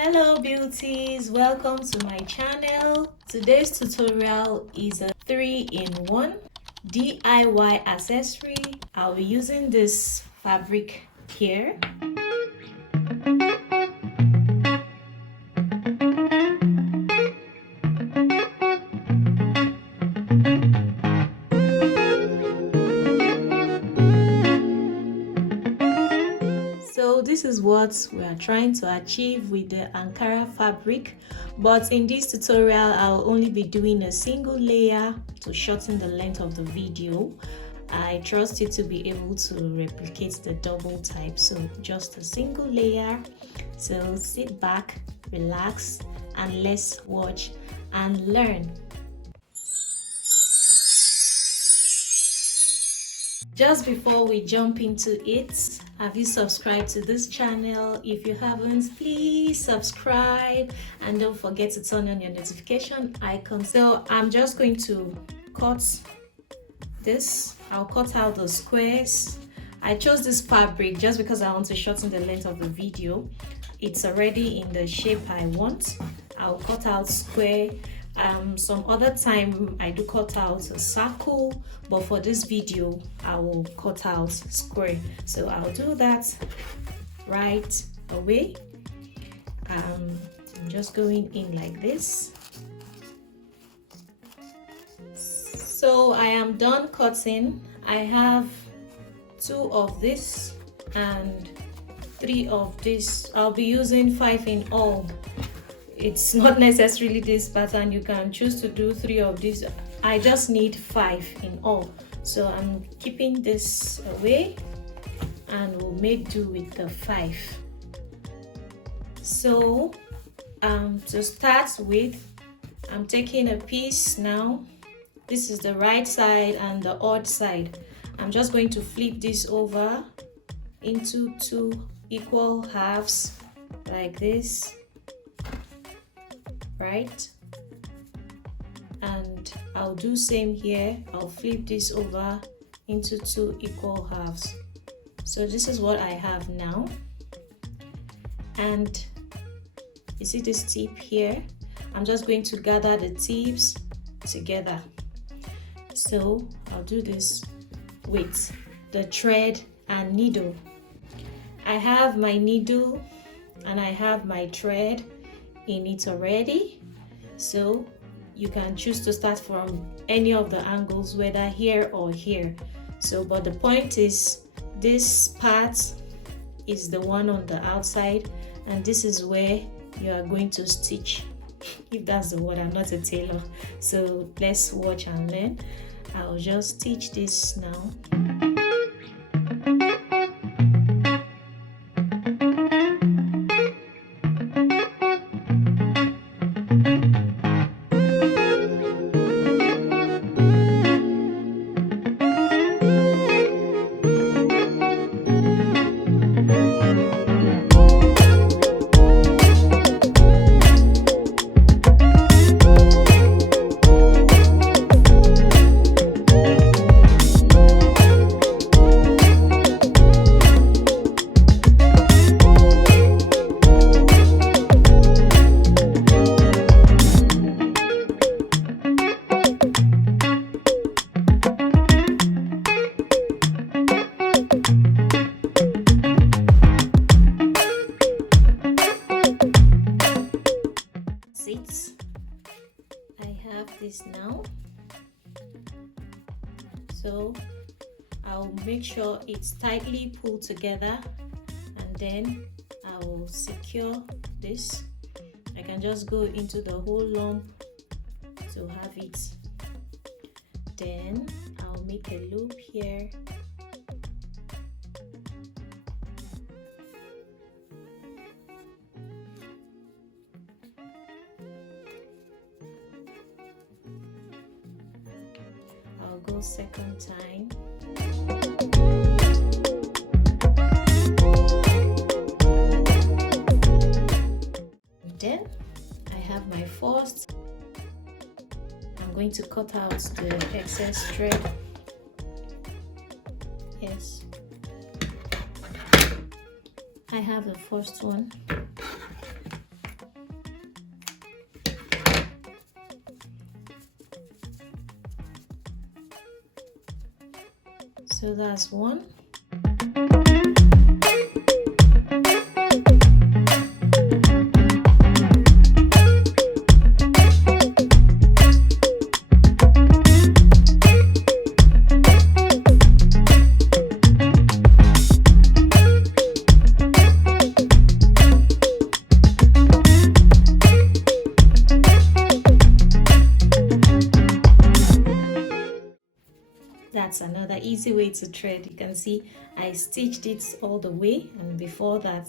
Hello beauties, welcome to my channel. Today's tutorial is a 3-in-1 DIY accessory. I'll be using this fabric here. So this is what we are trying to achieve with the Ankara fabric, but in this tutorial I'll only be doing a single layer to shorten the length of the video. I trust you to be able to replicate the double type, so just a single layer. So sit back, relax, and let's watch and learn. Just before we jump into it, have you subscribed to this channel? If you haven't, please subscribe and don't forget to turn on your notification icon. So I'm just going to cut this. I'll cut out the squares. I chose this fabric just because I want to shorten the length of the video. It's already in the shape I want. I'll cut out square. Some other time I do cut out a circle, but for this video I will cut out square. So I'll do that right away. I'm just going in like this. So I am done cutting. I have 2 of this and 3 of this. I'll be using 5 in all. It's not necessarily this pattern. You can choose to do 3 of these. I just need 5 in all, so I'm keeping this away and we'll make do with the 5. So to start with, I'm taking a piece now. This is the right side and the odd side. I'm just going to flip this over into 2 equal halves like this, right? And I'll do same here. I'll flip this over into 2 equal halves. So this is what I have now. And you see this tip here? I'm just going to gather the tips together. So I'll do this with the thread and needle. I have my needle and I have my thread in it already, so you can choose to start from any of the angles, whether here or here. So but the point is, this part is the one on the outside and this is where you are going to stitch, if that's the word. I'm not a tailor, so let's watch and learn. I'll just stitch this now. I have this now, so I'll make sure it's tightly pulled together and then I will secure this. I can just go into the whole lump to have it. Then I'll make a loop here. I'll go second time. Then I have my first. I'm going to cut out the excess thread. Yes, I have the first one. So that's one. That's another easy way to thread. You can see I stitched it all the way, and before that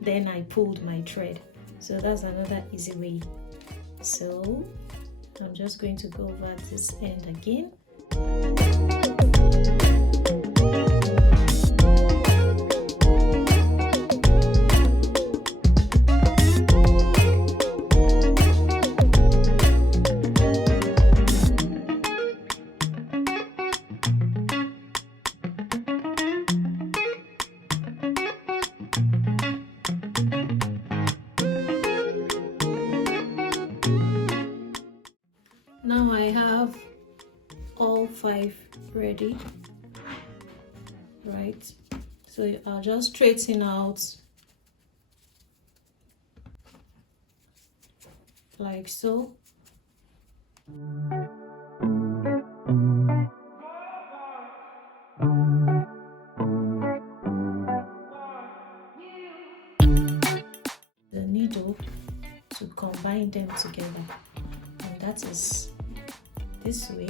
then I pulled my thread. So that's another easy way. So I'm just going to go over this end again. Now I have all 5 ready, right? So I'll just straighten out like so. The needle to combine them together, and that is this way.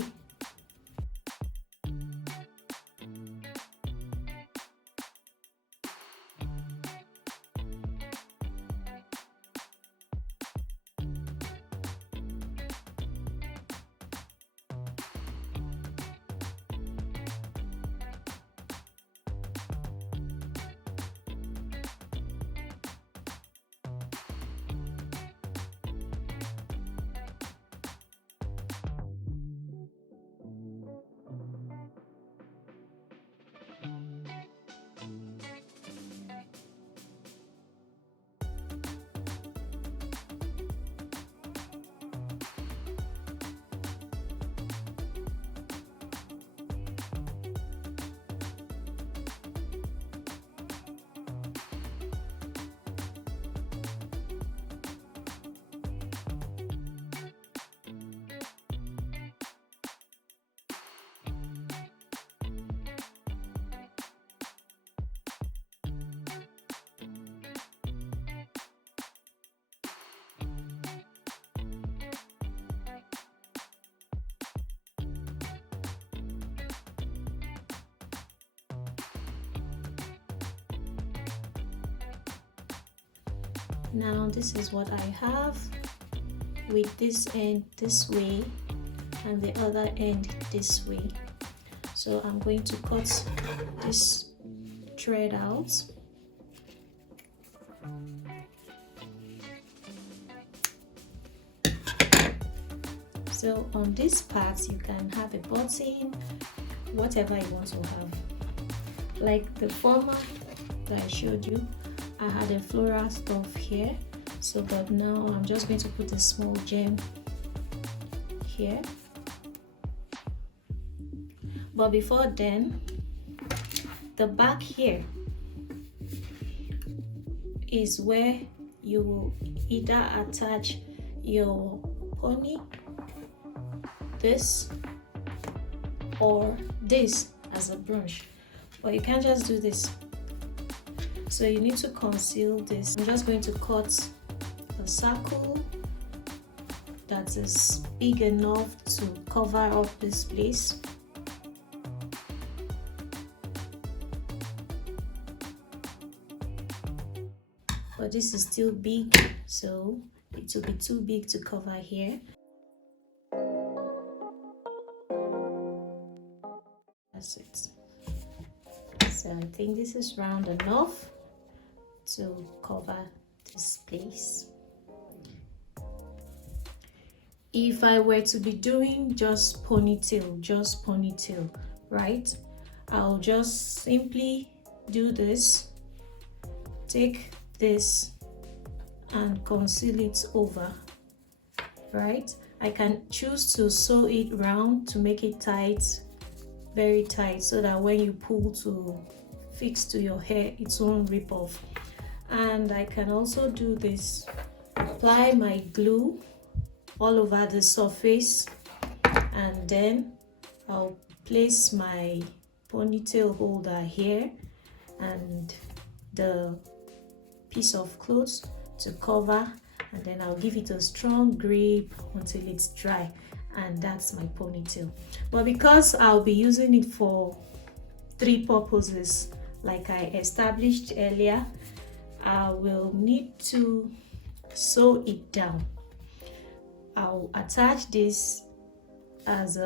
Now this is what I have, with this end this way and the other end this way. So I'm going to cut this thread out. So on this part you can have a button, whatever you want to have. Like the former that I showed you, I had a floral stuff here, so but now I'm just going to put a small gem here. But before then, the back here is where you will either attach your pony, this or this as a brooch, but you can't just do this. So you need to conceal this. I'm just going to cut a circle that is big enough to cover up this place. But this is still big, so it will be too big to cover here. That's it. So I think this is round enough to cover this place. If I were to be doing just ponytail, right, I'll just simply do this, take this and conceal it over, right? I can choose to sew it round to make it tight very tight so that when you pull to fix to your hair, it won't rip off. And I can also do this, apply my glue all over the surface, and then I'll place my ponytail holder here and the piece of cloth to cover, and then I'll give it a strong grip until it's dry, and that's my ponytail. But because I'll be using it for 3 purposes like I established earlier, I will need to sew it down. I'll attach this as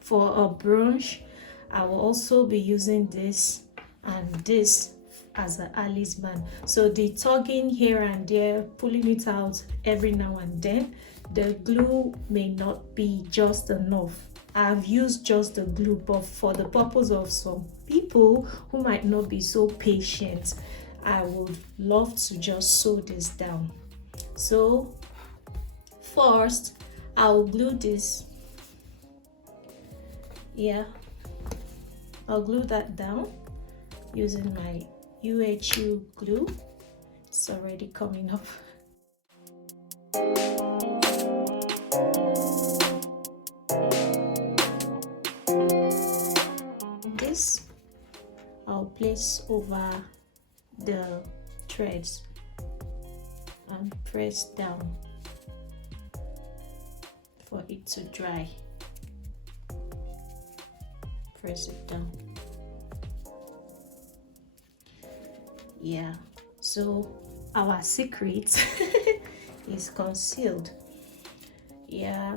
for a brooch. I will also be using this and this as an Alice band. So the tugging here and there, pulling it out every now and then, the glue may not be just enough. I've used just the glue, but for the purpose of some people who might not be so patient, I would love to just sew this down. So first I'll glue this. Yeah, I'll glue that down using my UHU glue. It's already coming up. This I'll place over the threads and press down for it to dry. Press it down. Yeah, so our secret is concealed. Yeah,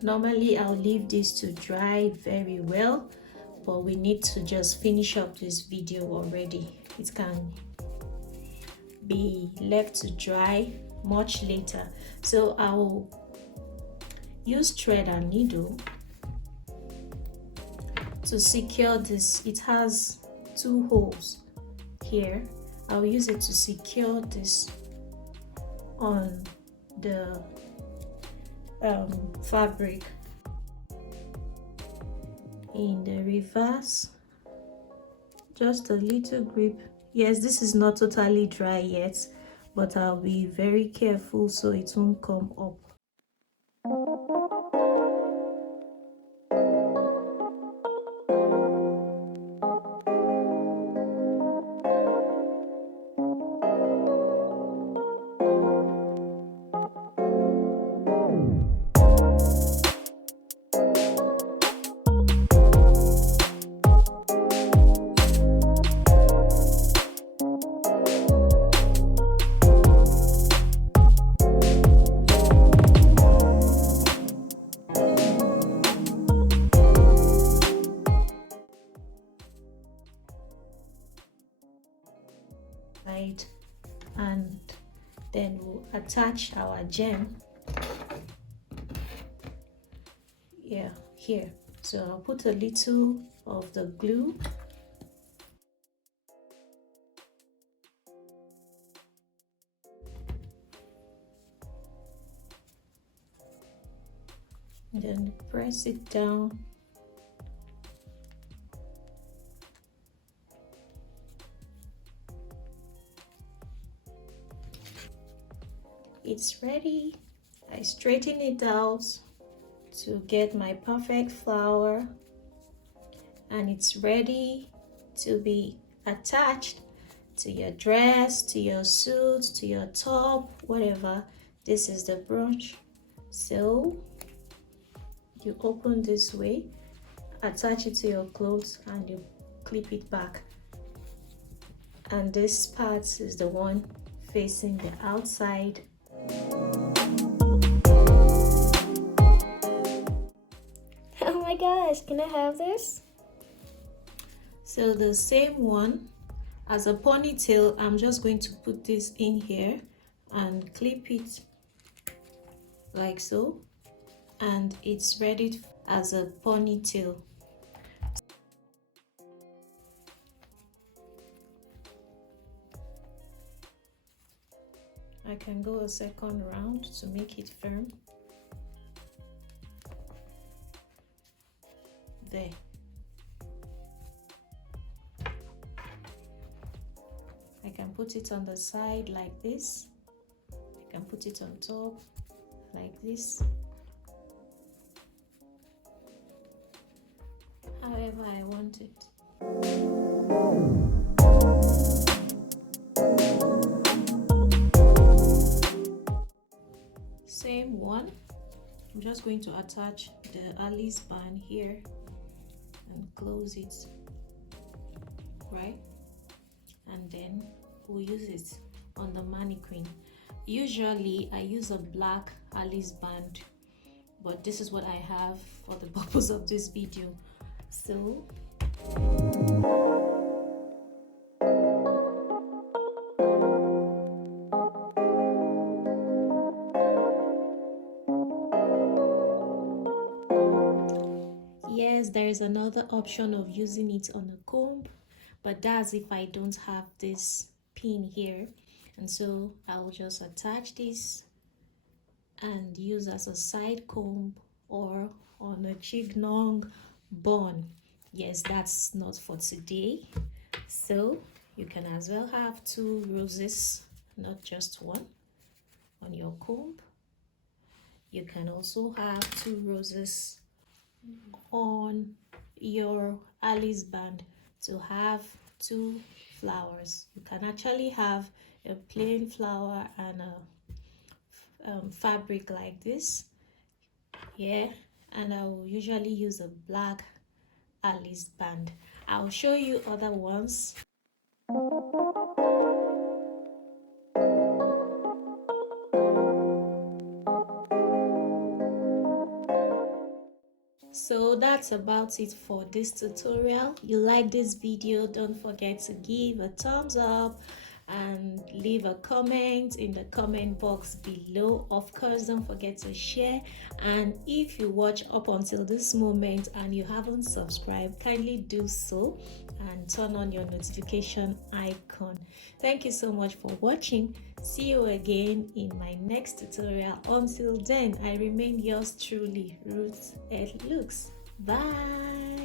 normally I'll leave this to dry very well, but we need to just finish up this video already. It can be left to dry much later. So I'll use thread and needle to secure this. It has 2 holes here. I'll use it to secure this on the fabric. In the reverse, just a little grip. Yes, this is not totally dry yet, but I'll be very careful so it won't come up. And then we'll attach our gem, yeah, here. So I'll put a little of the glue, and then press it down. It's ready. I straighten it out to get my perfect flower, and it's ready to be attached to your dress, to your suit, to your top, whatever. This is the brooch. So you open this way, attach it to your clothes, and you clip it back. And this part is the one facing the outside. Oh my gosh, can I have this? So the same one as a ponytail, I'm just going to put this in here and clip it like so, and it's ready as a ponytail. I can go a second round to make it firm. There, can put it on the side like this. I can put it on top like this. However I want it. Same one. I'm just going to attach the Alice band here and close it, right? And then we'll use it on the mannequin. Usually I use a black Alice band, but this is what I have for the purpose of this video. Yes, there is another option of using it on a comb, but that's if I don't have this pin here. And so I'll just attach this and use as a side comb or on a chignon bun. Yes, that's not for today. So you can as well have 2 roses, not just one, on your comb. You can also have 2 roses on your Alice band to have 2 flowers. You can actually have a plain flower and a fabric like this. Yeah, and I will usually use a black Alice band. I'll show you other ones. So that's about it for this tutorial. You like this video, don't forget to give a thumbs up and leave a comment in the comment box below. Of course, don't forget to share, and if you watch up until this moment and you haven't subscribed, kindly do so and turn on your notification icon. Thank you so much for watching. See you again in my next tutorial. Until then, I remain yours truly, Ruth Ed Looks. Bye.